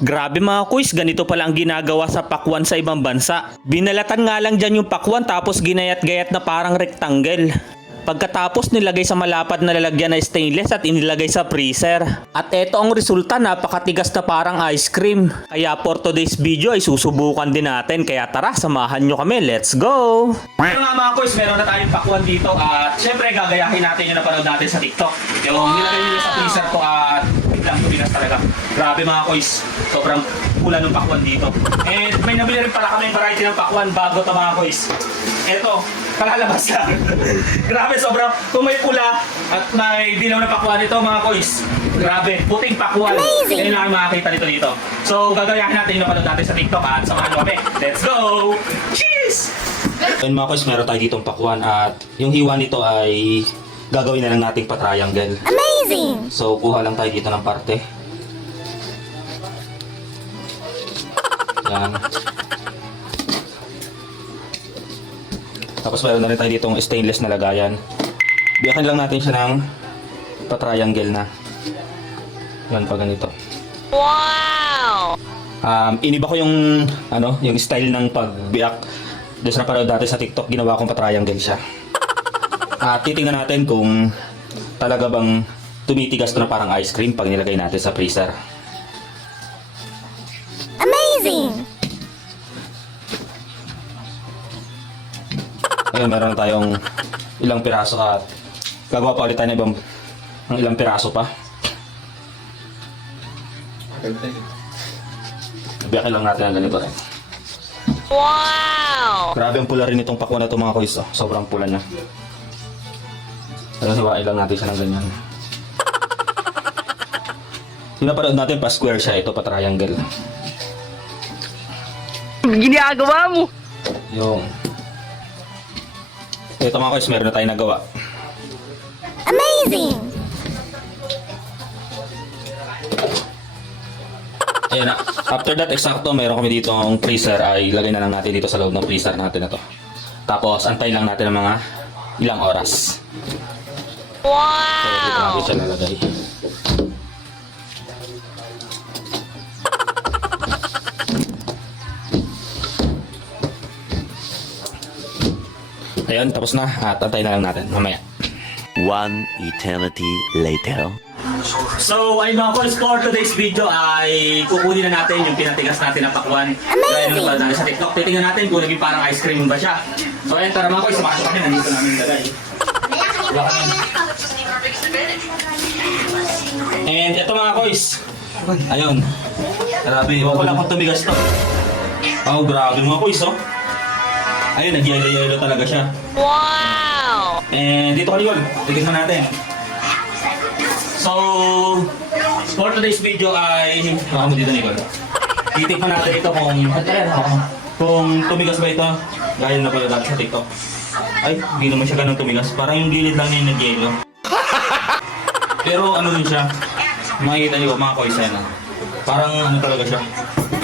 Grabe mga kuys, ganito pala ang ginagawa sa pakwan sa ibang bansa. Binalatan nga lang dyan yung pakwan tapos ginayat-gayat na parang rectangle. Pagkatapos nilagay sa malapad na lalagyan na stainless at inilagay sa freezer. At eto ang resulta, napakatigas na parang ice cream. Kaya for today's video ay susubukan din natin. Kaya tara, samahan nyo kami. Let's go! Pero nga mga kuys, meron na tayong pakwan dito at syempre gagayahin natin yung napanood natin sa TikTok. Yung nilagay nyo sa freezer ko at biglang tumigas talaga. Grabe mga kuys, sobrang pula ng pakwan dito. And may nabili rin pala kami yung variety ng pakwan bago to mga kuys. Eto, kalalabas lang. Grabe, sobrang kung may pula at may dilaw na pakwan ito mga kuys. Grabe, puting pakwan. Ngayon lang makakita nito dito. So, gagayahin natin yung napanood natin sa TikTok at samahan nyo kami. Let's go! Cheers! Ayun mga kuys, meron tayo ditong pakwan at yung hiwa nito ay gagawin na lang nating pa-triangle. Amazing! So, kuha lang tayo dito ng parte. Yan. Tapos meron na rin tayo ditong stainless na lagayan. Biyakin lang natin siya ng pa-triangle na. Yan, pa ganito. Wow! Iniba ko yung, yung style ng pagbiyak. Doon sa napanood dati sa TikTok, ginawa kong pa-triangle siya. At titingnan natin kung talaga bang tumitigas to na parang ice cream pag nilagay natin sa freezer. Amazing! Ngayon, meron na tayong ilang piraso at gagawa pa ulit tayo ng ilang piraso pa. Biyakin lang natin ang ganito rin. Wow! Grabe ang pula rin itong pakwan na ito mga kuys. Oh. Sobrang pula na. Pero siwain lang natin siya ng ganyan. Pinapanood natin pa square siya. Ito pa triangle. Ginagawa mo! Yung ito mga kuys, meron na tayong nagawa. Amazing! Ayan na. After that, eksakto, meron kami dito ang freezer ay ilagay na lang natin dito sa loob ng freezer natin na to. Tapos, antayin lang natin ng mga ilang oras. So, dito natin siya lalagay. Ayun, tapos na. At antayin na lang natin mamaya. One eternity later. So, ayun mga calls, for today's video ay kukunin na natin yung pinatigas natin na pakwan. Gaya nung natin sa TikTok, titingnan natin kung naging parang ice cream ba siya. So, ayun, tara mga calls, sumasok kami, nandito namin lagay. And ito mga calls, ayun. Grabe, wala kong tumigas to. Oh, grabe mga calls, oh. Ayun, nag-yellow talaga siya. Wow! And dito ka yun, titignan natin. So, for today's video ay baka mo dito Nicole. Titikman natin ito kung tumigas ba ito gaya na pala dati sa TikTok. Ay, hindi naman siya ganun tumigas. Parang yung gilid lang niya yung nag-yellow. Pero ano din siya, makikita niyo mga koys na. Parang ano talaga siya.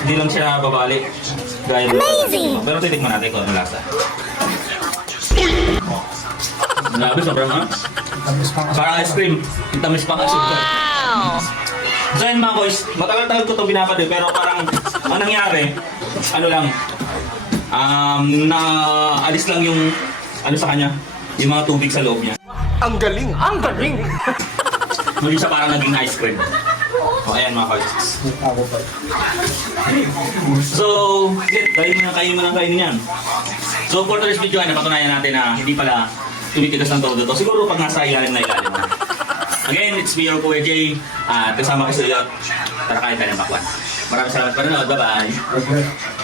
Hindi lang siya babalik. Gaya na Amazing! pero titikman natin kung ano lasa. Grabe, sobrang parang ice cream. Yung tamis pang asin ko. Wow! So yun mga boys, matagal-tagal ko ito binabad pero parang ang nangyari, ano lang, naalis lang yung, ano sa kanya, yung mga tubig sa loob niya. Ang galing! Ang galing! Hindi siya parang naging ice cream. O ayan mga boys. So, kain mo ng kainin yan. So for today's video ay napatunayan natin na hindi pala tumitigas ng todo to. Siguro pag nasa ilalim na. Again, it's me, your Kuya Jay. At kasama ko sa iyo. Tara kain tayo ng pakwan. Maraming salamat pa rin. Bye-bye.